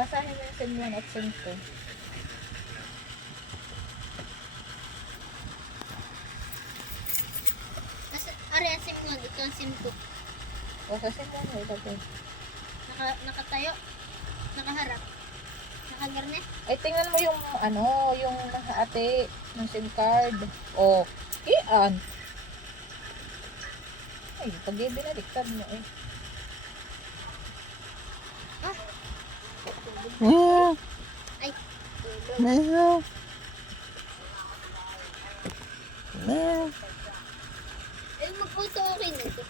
Basahin mo yung SIM 1 at SIM 2. Ari ang SIM 1, ito ang SIM 2. O sa SIM 1 mo ilagay. Nakatayo. Nakaharap. Nakagarne. Ay, tingnan mo yung ano, yung nakaate ng SIM card. O, iyan. Ay, pag binaliktad mo eh. Ah. Yeah. Ay. Yeah. Yeah. Eh, mag-auto okay na ito.